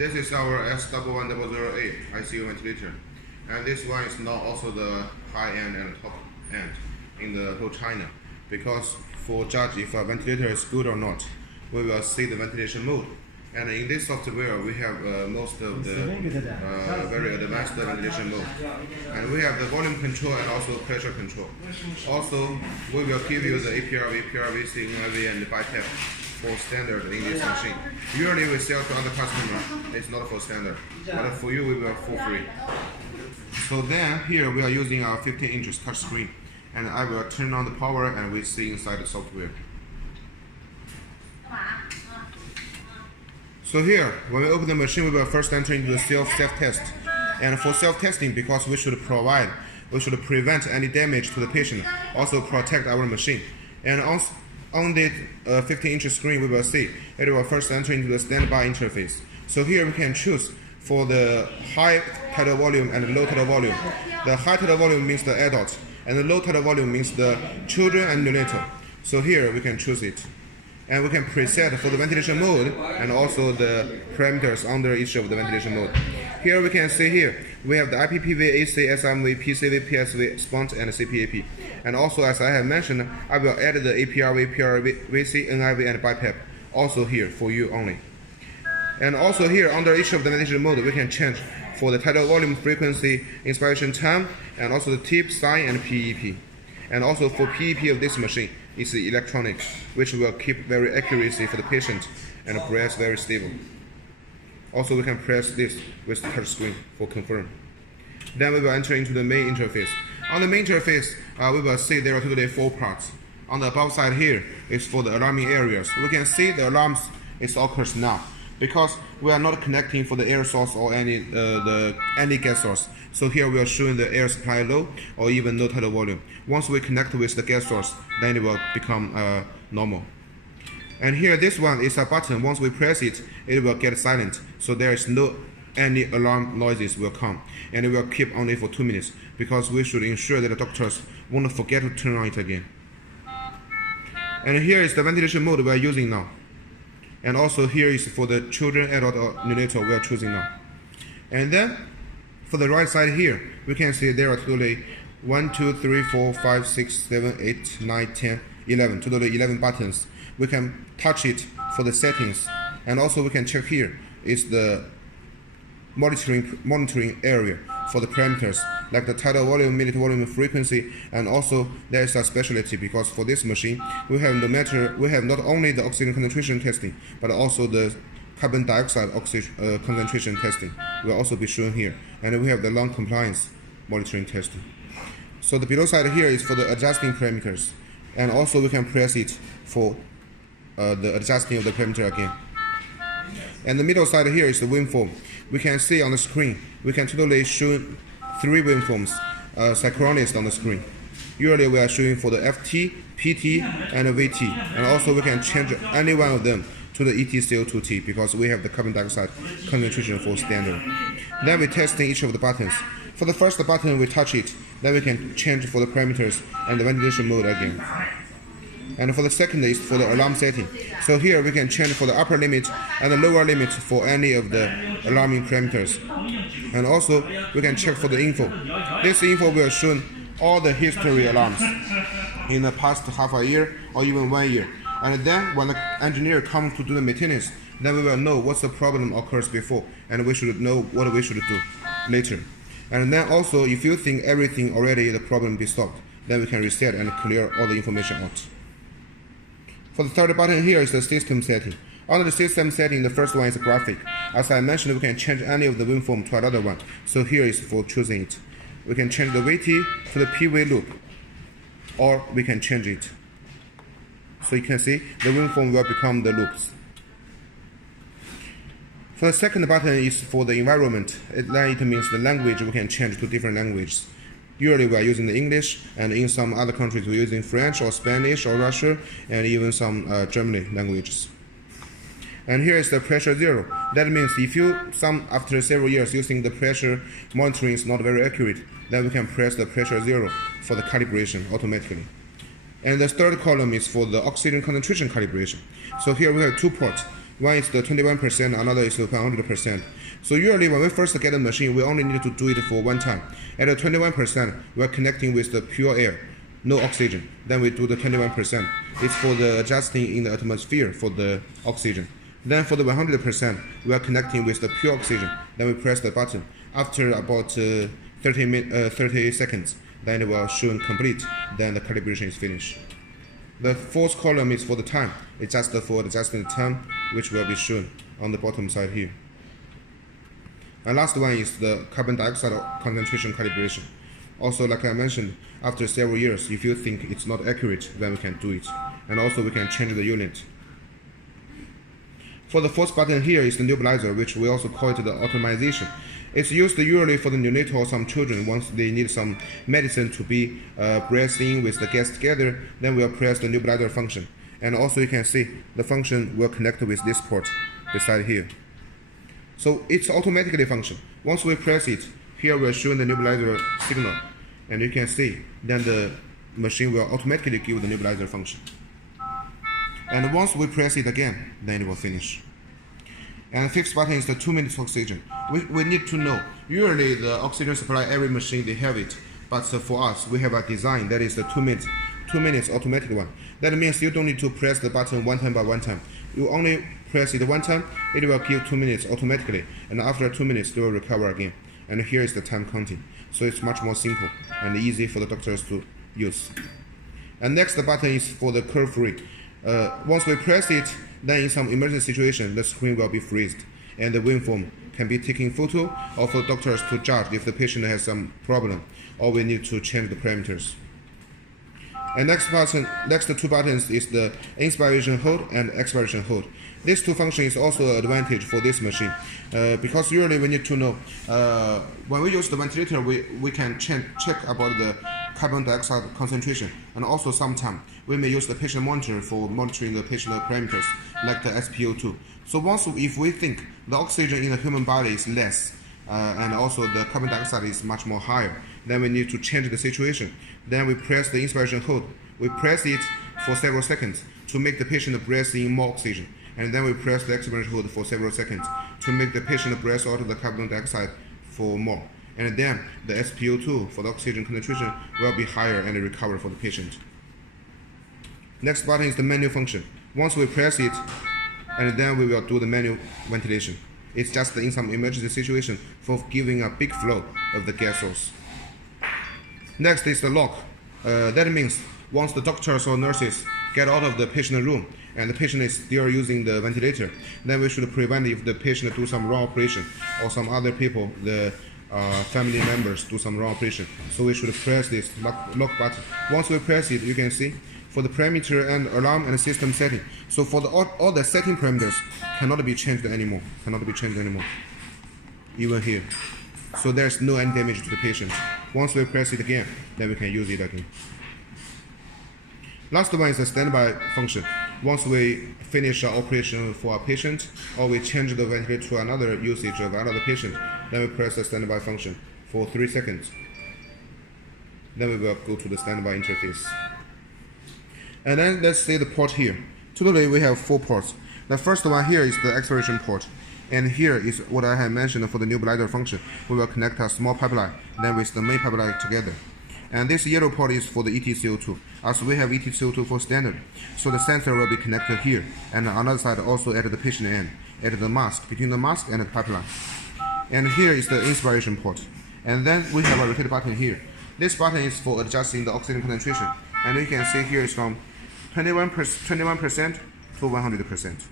This is our S1100A ICU ventilator, and this one is not also the high end and top end in the whole China, because for judge if a ventilator is good or not, we will see the ventilation mode. And in this software, we have most of the very advanced ventilation mode. And we have the volume control and also pressure control. Also, we will give you the APRV, PRVC, NIV, and the BiPAP for standard in this machine. Usually we sell to other customers, it's not for standard. But for you, we will for free. So then, here we are using our 15-inch touch screen. And I will turn on the power and we see inside the software. So here, when we open the machine, we will first enter into the self-test. And for self-testing, because we should prevent any damage to the patient, also protect our machine. And on the 15-inch screen, we will see it will first enter into the standby interface. So here we can choose for the high tidal volume and low tidal volume. The high tidal volume means the adult, and the low tidal volume means the children and neonatal. So here we can choose it. And we can preset for the ventilation mode and also the parameters under each of the ventilation mode. Here we can see here, we have the IPPV, AC, SMV, PCV, PSV, SPONT, and CPAP. And also, as I have mentioned, I will add the APRV, PRVC, NIV, and BiPAP also here for you only. And also here, under each of the ventilation mode, we can change for the tidal volume, frequency, inspiration time, and also the tip, sign, and PEP. And also for PEP of this machine, it's electronic, which will keep very accuracy for the patient and breath very stable. Also, we can press this with the touch screen for confirm. Then we will enter into the main interface. On the main interface, we will see there are totally 4 parts. On the above side here is for the alarming areas. We can see the alarms is occurs now because we are not connecting for the air source or any gas source. So here we are showing the air supply low or even no tidal volume. Once we connect with the gas source, then it will become normal. And here this one is a button. Once we press it, it will get silent. So there is no any alarm noises will come. And it will keep only for 2 minutes because we should ensure that the doctors won't forget to turn on it again. And here is the ventilation mode we are using now. And also here is for the children, adult, or neonatal we are choosing now. And then for the right side here, we can see there are totally 1, 2, 3, 4, 5, 6, 7, 8, 9, 10, 11, totally 11 buttons. We can touch it for the settings. And also we can check here is the monitoring area for the parameters like the tidal volume, minute volume, frequency, and also there is a specialty because for this machine we have not only the oxygen concentration testing but also the carbon dioxide concentration testing will also be shown here, and we have the lung compliance monitoring testing. So the below side here is for the adjusting parameters, and also we can press it for the adjusting of the parameter again. And the middle side here is the waveform. We can see on the screen, we can totally show 3 waveforms synchronized on the screen. Usually we are showing for the FT, PT, and VT, and also we can change any one of them to the ETCO2T because we have the carbon dioxide concentration for standard. Then we testing each of the buttons. For the first button, we touch it, then we can change for the parameters and the ventilation mode again. And for the second is for the alarm setting. So here we can change for the upper limit and the lower limit for any of the alarming parameters. And also we can check for the info. This info will show all the history alarms in the past half a year or even 1 year. And then when the engineer comes to do the maintenance, then we will know what's the problem occurs before, and we should know what we should do later. And then also if you think everything already the problem be solved, then we can reset and clear all the information out. For the third button here is the system setting. Under the system setting, the first one is graphic. As I mentioned, we can change any of the waveform to another one. So here is for choosing it. We can change the VT to the PV loop, or we can change it. So you can see the waveform will become the loops. For the second button is for the environment. It means the language we can change to different languages. Usually we are using the English, and in some other countries we're using French or Spanish or Russian, and even some German languages. And here is the pressure 0. That means if after several years using the pressure monitoring is not very accurate, then we can press the pressure 0 for the calibration automatically. And the third column is for the oxygen concentration calibration. So here we have 2 ports. One is the 21%, another is the 100%. So usually when we first get the machine, we only need to do it for one time. At the 21%, we're connecting with the pure air, no oxygen. Then we do the 21%. It's for the adjusting in the atmosphere for the oxygen. Then for the 100%, we are connecting with the pure oxygen. Then we press the button. After about 30 seconds, then it will show complete. Then the calibration is finished. The fourth column is for the time. It's just for adjusting the time, which will be shown on the bottom side here. And last one is the carbon dioxide concentration calibration. Also, like I mentioned, after several years, if you think it's not accurate, then we can do it. And also we can change the unit. For the fourth button here is the nebulizer, which we also call it the automation. It's used usually for the neonatal or some children once they need some medicine to be breathed in with the gas together. Then we'll press the nebulizer function. And also you can see the function will connect with this port beside here. So it's automatically function. Once we press it, here we're showing the nebulizer signal. And you can see then the machine will automatically give the nebulizer function. And once we press it again, then it will finish. And the fifth button is the 2 minutes oxygen. We need to know, usually the oxygen supply, every machine they have it. But for us, we have a design that is the 2 minutes automatic one. That means you don't need to press the button one time by one time. You only press it one time, it will give 2 minutes automatically. And after 2 minutes, it will recover again. And here is the time counting. So it's much more simple and easy for the doctors to use. And next the button is for the curve free. Once we press it, then in some emergency situation, the screen will be freezed, and the waveform can be taken photo, or for doctors to judge if the patient has some problem, or we need to change the parameters. And next two buttons is the inspiration hold and expiration hold. These two functions is also an advantage for this machine, because usually we need to know when we use the ventilator, we can check about the carbon dioxide concentration, and also sometimes we may use the patient monitor for monitoring the patient parameters like the SpO2. So if we think the oxygen in the human body is less and also the carbon dioxide is much more higher, then we need to change the situation. Then we press the inspiration hold. We press it for several seconds to make the patient breathe in more oxygen, and then we press the expiration hold for several seconds to make the patient breathe out the carbon dioxide for more. And then the SpO2 for the oxygen concentration will be higher and recover for the patient. Next button is the manual function. Once we press it, and then we will do the manual ventilation. It's just in some emergency situation for giving a big flow of the gas source. Next is the lock. That means once the doctors or nurses get out of the patient room and the patient is still using the ventilator, then we should prevent if the patient do some wrong operation or some other people, the family members do some wrong operation. So we should press this lock button. Once we press it, you can see for the parameter and alarm and system setting. So for all the setting parameters cannot be changed anymore. Even here. So there's no any damage to the patient. Once we press it again, then we can use it again. Last one is the standby function. Once we finish our operation for a patient, or we change the ventilator to another usage of another patient, then we press the standby function for 3 seconds. Then we will go to the standby interface. And then let's see the port here. Totally we have 4 ports. The first one here is the expiration port. And here is what I have mentioned for the nebulizer function. We will connect a small pipeline, then with the main pipeline together. And this yellow port is for the EtCO2, as we have EtCO2 for standard. So the sensor will be connected here, and another side also at the patient end, at the mask, between the mask and the pipeline. And here is the inspiration port. And then we have a rotate button here. This button is for adjusting the oxygen concentration. And you can see here is from 21% to 100%.